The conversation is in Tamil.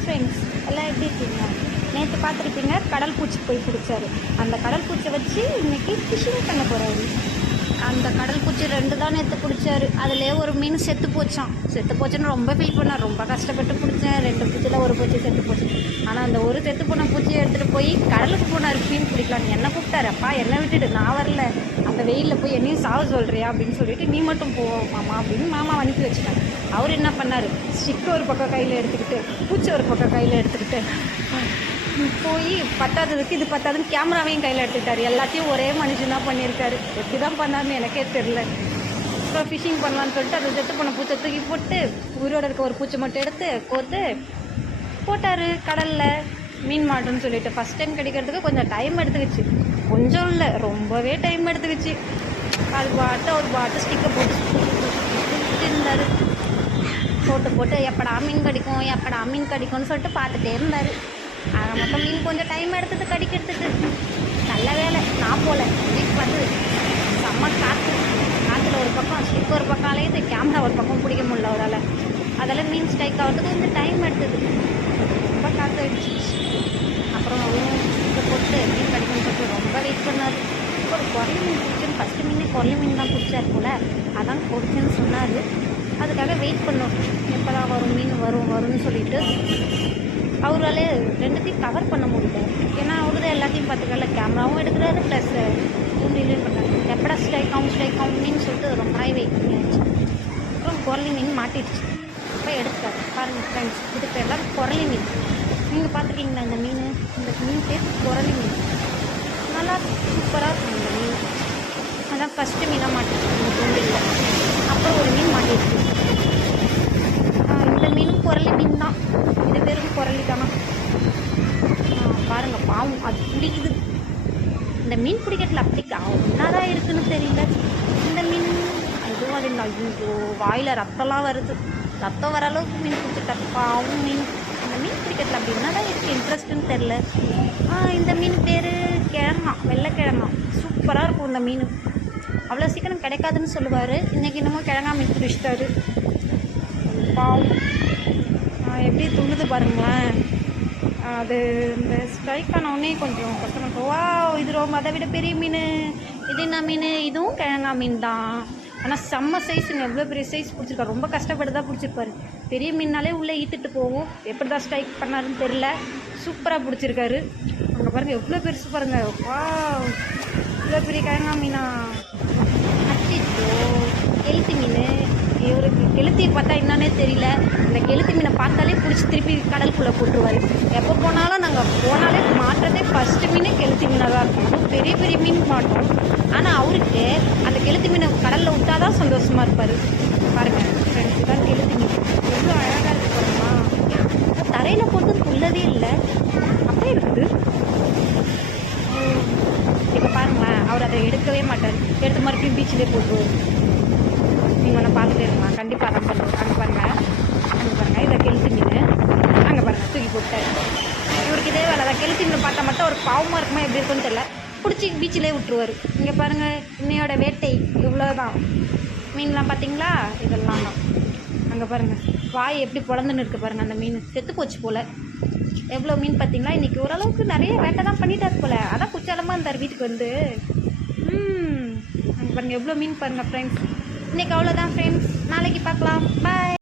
ஃப்ரெண்ட்ஸ் எல்லாம் எப்படி இருக்கீங்க? நேற்று பார்த்துருப்பீங்க கடல் பூச்சி போய் பிடிச்சாரு. அந்த கடல் பூச்சியை வச்சு இன்னைக்கு ஃபிஷிங் பண்ண போகிறாரு அந்த கடல் பூச்சி ரெண்டு தான் நேற்று பிடிச்சாரு. அதுலேயே ஒரு மீன் செத்து போச்சான் செத்து போச்சுன்னு ரொம்ப ஃபீல் பண்ணார் ரொம்ப கஷ்டப்பட்டு பிடிச்சேன். ரெண்டு பூச்சியில் ஒரு பூச்சி செத்து போச்சு. ஆனால் அந்த ஒரு செத்து போன பூச்சியை எடுத்துகிட்டு போய் கடலுக்கு போனார். மீன் பிடிக்கலான்னு என்ன கூப்பிட்டாரு. அப்பா என்ன விட்டுட்டு நான் வரல. வெயிலில் போய் என்னையும் சாவ சொல்கிறியா அப்படின்னு சொல்லிட்டு நீ மட்டும் போவோம் மாமா அப்படின்னு மாமா அனுப்பி வச்சுட்டாங்க. அவர் என்ன பண்ணார்? ஸ்டிக் ஒரு பக்கம் கையில் எடுத்துக்கிட்டு பூச்சி ஒரு பக்கம் கையில் எடுத்துக்கிட்டு போய் பத்தாததுக்கு இது பத்தாதுன்னு கேமராவையும் கையில் எடுத்துக்கிட்டாரு. எல்லாத்தையும் ஒரே மனுஷன் தான் பண்ணியிருக்காரு. எப்படி தான் பண்ணாருன்னு எனக்கே தெரில அப்புறம் ஃபிஷிங் பண்ணலான்னு சொல்லிட்டு அதை செத்து போன பூச்சை தூக்கி போட்டு உயிரோடு இருக்க ஒரு பூச்சை மட்டும் எடுத்து கோத்து போட்டார் கடலில். மீன் மாட்டோன்னு சொல்லிட்டு ஃபஸ்ட் டைம் கிடைக்கிறதுக்கு கொஞ்சம் டைம் எடுத்துக்கிச்சு. கொஞ்சம் இல்லை ரொம்பவே டைம் எடுத்துக்கிச்சு. அது பாட்டு ஒரு பாட்டு ஸ்டிக்கை போட்டு இருந்தார். போட்டு போட்டு எப்படா மீன் கடிக்கும் எப்படா மீன் கடிக்கும்னு சொல்லிட்டு பார்த்துட்டே இருந்தார். ஆக மொத்தம் மீன் கொஞ்சம் டைம் எடுத்தது கடிக்கிறதுக்கு. நல்ல வேலை நான் போல. வீட்டுக்கு வந்து செம்ம காற்று காற்றுல ஒரு பக்கம் ஸ்டிக் ஒரு பக்கம் அலையுது கேமரா ஒரு பக்கம் பிடிக்க முடியல அவரால். அதெல்லாம் மீன் ஸ்ட்ரைக் ஆகிறதுக்கு கொஞ்சம் டைம் எடுத்தது ரொம்ப காற்று அடிச்சிச்சு அப்புறம் அவரும் இதை போட்டு மீன் கடிக்கணும்னு சொல்லிட்டு ரொம்ப வெயிட் பண்ணார் ஒரு குரலி மீன் பிடிச்சுன்னு ஃபஸ்ட்டு மீனே குரலி மீன் தான் பிடிச்சார் போல். அதான் பிடிச்சேன்னு சொன்னார். அதுக்காக வெயிட் பண்ணோம். எப்போ தான் வரும் மீன்? வரும் வரும்னு சொல்லிட்டு அவரால் ரெண்டுத்தையும் கவர் பண்ண முடியல. ஏன்னா அவரு தான் எல்லாத்தையும் பார்த்துக்கல. கேமராவும் எடுக்கிறாரு ப்ளஸ் தூண்டிலையும் பண்ணாரு. எப்படா ஸ்ட்ரைக் ஆகும் ஸ்ட்ரைக் ஆகும்னு சொல்லிட்டு ரொம்ப நாள் வெயிட் பண்ணியாச்சு. அப்புறம் குரலி மீன் மாட்டிடுச்சு. அப்போ எடுத்தாரு பாருங்கள் ஃப்ரெண்ட்ஸ் இது பேர் தான் குரலி மீன். நீங்கள் பார்த்துருக்கீங்களா இந்த மீன்? இந்த மீன் பேர் குரலி மீன். நல்லா சூப்பராக இருக்கும். ஃபஸ்ட்டு மீனாக மாட்டிச்சு இந்த தூண்டில் அப்புறம் ஒரு மீன் மாட்டிருக்கு இந்த மீனும் குரலி மீன் தான் இது பேரும் குரலி தானா பாருங்கள் பாவம் அது பிடிக்குது. இந்த மீன் பிடிக்கிறதுல அப்படி ஒன்றாதான் இருக்குன்னு தெரியல. இந்த மீன் அதுவும் அது ஐயோ வாயில் ரத்தம்லாம் வருது. ரத்தம் வர அளவுக்கு மீன் பிடிச்சிட்டா பாவம் மீன். இந்த மீன் பிடிக்கிறதுல அப்படி என்னதான் இருக்குது இன்ட்ரெஸ்ட்டுன்னு தெரில இந்த மீன் பேர் கிழங்கா வெள்ளைக்கிழங்கா சூப்பராக இருக்கும் இந்த மீன். அவ்வளோ சீக்கிரம் கிடைக்காதுன்னு சொல்லுவார். இன்றைக்கி இன்னமும் கிழங்கா மீன் பிடிச்சிட்டாரு பாவம். எப்படி துள்ளுது பாருங்களேன். அது இந்த ஸ்ட்ரைக் ஆனவுடனே கொஞ்சம் கஷ்டம் வா இது ரொம்ப அதை விட பெரிய மீன். இது என்ன மீன்? இதுவும் கிழங்கா மீன் தான். ஆனால் செம்ம சைஸுங்க எவ்வளோ பெரிய சைஸ் பிடிச்சிருக்காரு. ரொம்ப கஷ்டப்பட்டு தான் பிடிச்சிருப்பாரு. பெரிய மீன்னாலே உள்ளே ஈத்துட்டு போகும் எப்படி தான் ஸ்ட்ரைக் பண்ணாருன்னு தெரில சூப்பராக பிடிச்சிருக்காரு. அங்கே பாருங்கள் எவ்வளோ பெருசு பாருங்க வா இவ்வளோ பெரிய கிழங்கா மீனா. கெளுத்தி மீன். இவருக்கு கெளுத்தியை பார்த்தா என்னன்னே தெரியல. இந்த கெளுத்தி மீனை பார்த்தாலே பிடிச்சி திருப்பி கடலுக்குள்ளே போட்டுருவார். எப்போ போனாலும் நாங்கள் போனாலே மாட்டுறதே ஃபஸ்ட்டு மீனே கெளுத்தி மீனாக தான் இருக்கும். பெரிய பெரிய மீன் மாட்டோம். ஆனால் அவருக்கு அந்த கெளுத்தி மீனை கடலில் விட்டா தான் சந்தோஷமாக இருப்பார். பாருங்கள் ஃப்ரெண்ட்ஸ் தான் கெளுத்தி மீன். எவ்வளோ அழகாக இருக்கு பாருமா தரையில் போட்டு உள்ளதே இல்லை அப்படியே இருக்குது இப்போ பாருங்களேன் அவர் அதை எடுக்கவே மாட்டார். எடுத்து மறுபடியும் பீச்சிலே போட்டுருவோம் நீங்கள் ஒன்று பார்த்துட்டே இருக்கலாம் கண்டிப்பாக அதான் பண்ணுவோம் அங்கே பாருங்கள் அங்கே பாருங்கள் இதை கெளுத்தி மீன் அங்கே பாருங்கள் தூக்கி போட்டார் இவருக்கு இதே வேலை தான். கெளுத்தி மீன் பார்த்தா மட்டும் ஒரு பாவமாக இருக்குமா எப்படி இருக்குன்னு தெரியல. பிடிச்சி பீச்சிலே விட்டுருவார். இங்கே பாருங்கள் இன்னையோட வேட்டை இவ்வளோ தான் மீன்லாம் பார்த்தீங்களா? இதெல்லாம் தான். அங்கே பாருங்கள் வாய் எப்படி பிறந்துன்னு இருக்கு பாருங்கள் அந்த மீன். செத்து போச்சு போல். எவ்வளோ மீன் பார்த்தீங்களா? இன்றைக்கி ஓரளவுக்கு நிறைய வேட்டை தான் பண்ணிட்டார் போல். அதான் குச்சாலமாக இருந்தார் வீட்டுக்கு வந்து. பாருங்கள் எவ்வளோ மீன் பாருங்கள் ஃப்ரெண்ட்ஸ் இன்றைக்கி அவ்வளோதான் ஃப்ரெண்ட்ஸ் நாளைக்கு பார்க்கலாம். பாய்